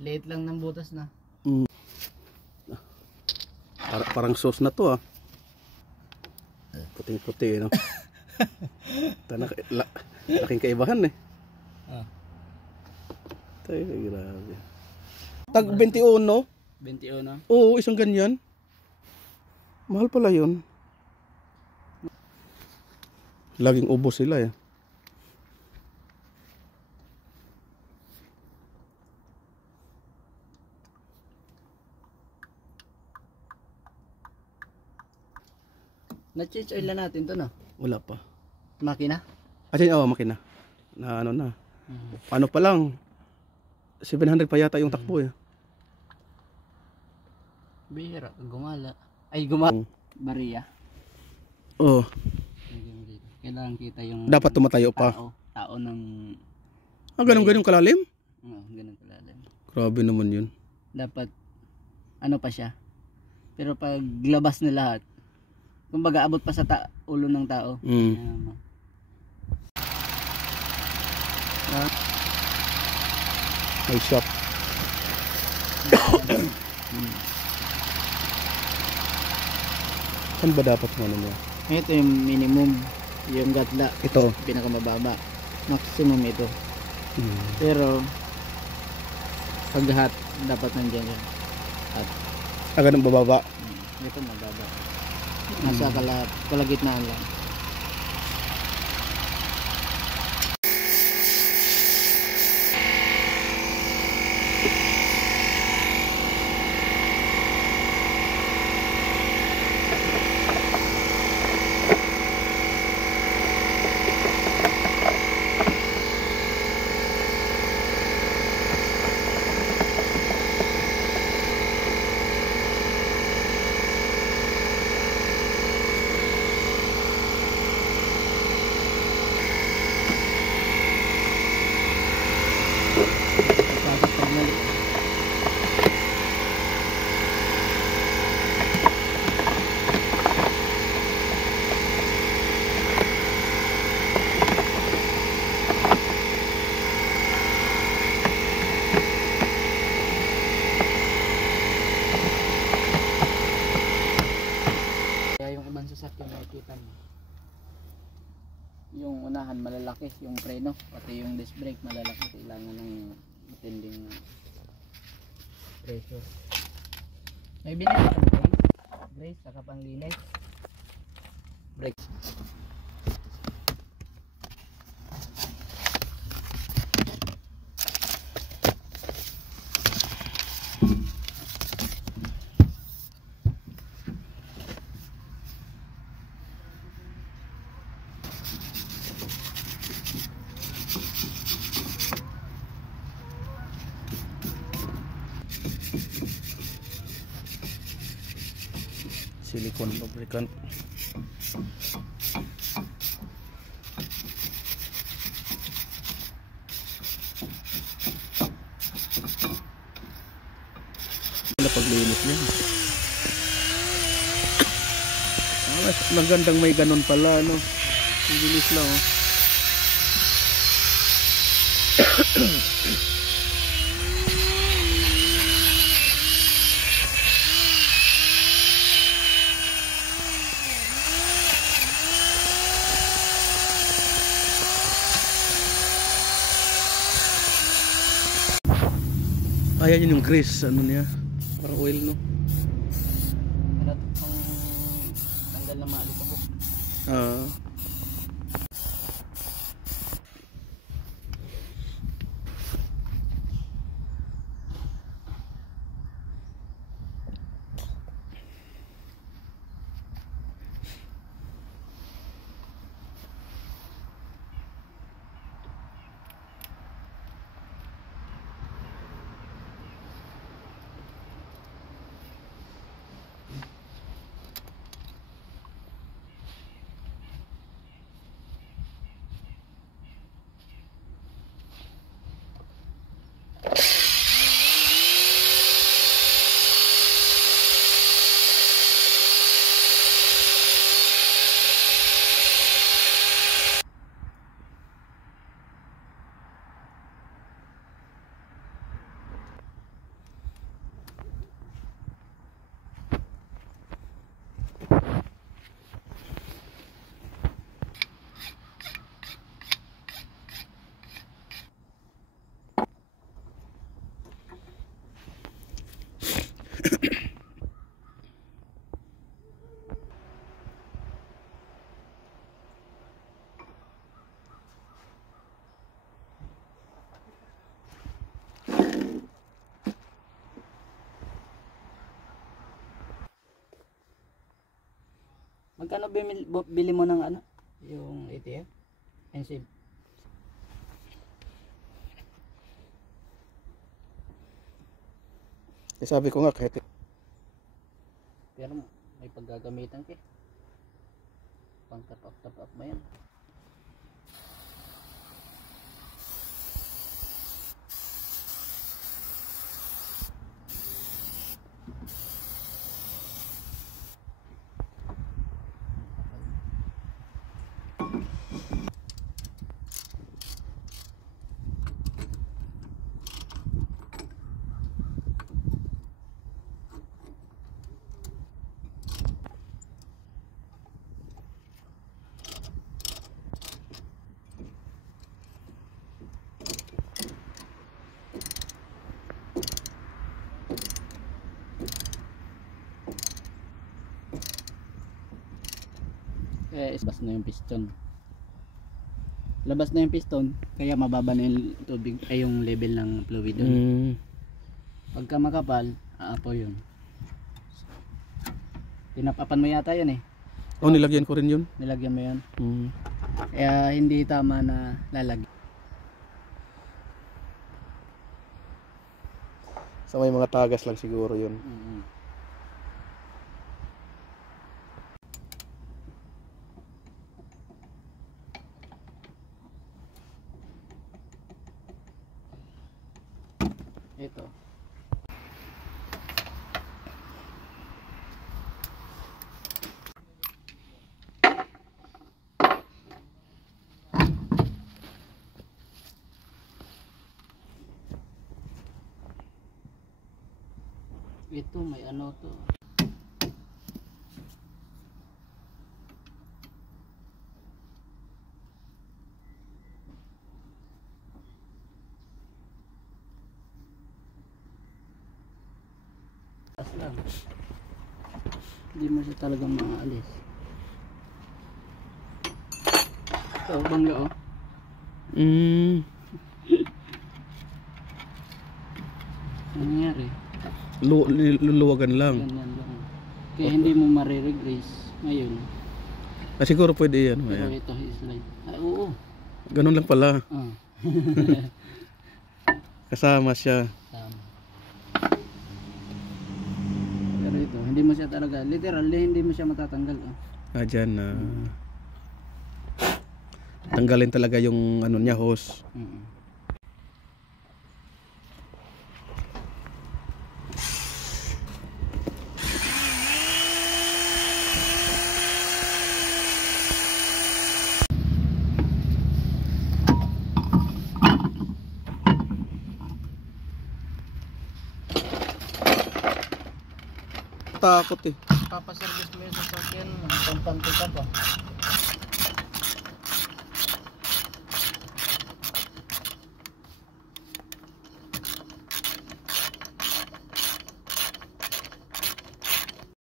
Liit lang ng butas na. Parang sauce na to ah. Puting-puti no. Laking kaibahan eh. Tayo, grabe. Tag 21 no? 21. Oo, isang ganyan. Mahal pala yun. Laging ubos sila eh. Na-change oil na natin to no? Wala pa. Makina? Makina. Na ano na. Ano pa lang. 700 pa yata yung takbo eh. Bihira, gumala. Ay, gumala. Bariya. Oo. Kailangan kita yung Dapat tumatayo pa. Tao ng... Ganun kalalim? Oo, ganun kalalim. Grabe naman yun. Dapat, ano pa siya. Pero pag labas na lahat, kumbaga abot pa sa ulo ng tao. May shop. Saan ba dapat mo mo? Ito yung minimum. Yung gatla. Ito. Pinakamababa. Maximum ito. Pero, pag hat, dapat nandiyan yan. At, ganun bababa? ito mababa. Nasa kalagitnaan lang. Yung unahan malalaki, yung preno, pati yung disc brake malalaki, kailangan ng matinding pressure. May binili ka ba? Grace, saka panglinis. Brakes. Silicone lubricant. Paglinis niya. Mas magandang may ganun pala no. Ang bilis lang oh. Ayan yun yung grease, ano niya, parang oil no. Ano pang tanggal na maalikabok. Magkano bili mo ng ano? Yung ATF? NC. Sabi ko nga kahit Pero may paggagamitan ka. Pang top up mo yan. Labas na yung piston. Labas na yung piston, kaya mababa na yung tubig ay yung level ng fluid doon. Pagka makapal, aapo yun. Tinapapan mo yata yun eh. Oh, nilagyan ko rin yun. Nilagyan mo yun. Kaya hindi tama na lalagyan. Sa may mga tagas lang siguro yun. Ito. Ito may ano to. Lang. Hindi mo siya talaga maalis. Ito, bangga oh. Ano nangyari? Luluwagan lang. Ganyan lang. Kaya hindi mo mariregress ngayon. Siguro pwede yan. Pero ito slide. Oo. Ganun lang pala. Ah. Kasama siya. Tama. Pero ito, hindi mo siya talaga, literally hindi mo siya matatanggal. Oh. Dyan na. Tanggalin talaga yung ano niya, hose. Takot eh. Papaservice mo yung sasakyan, pampante ka pa.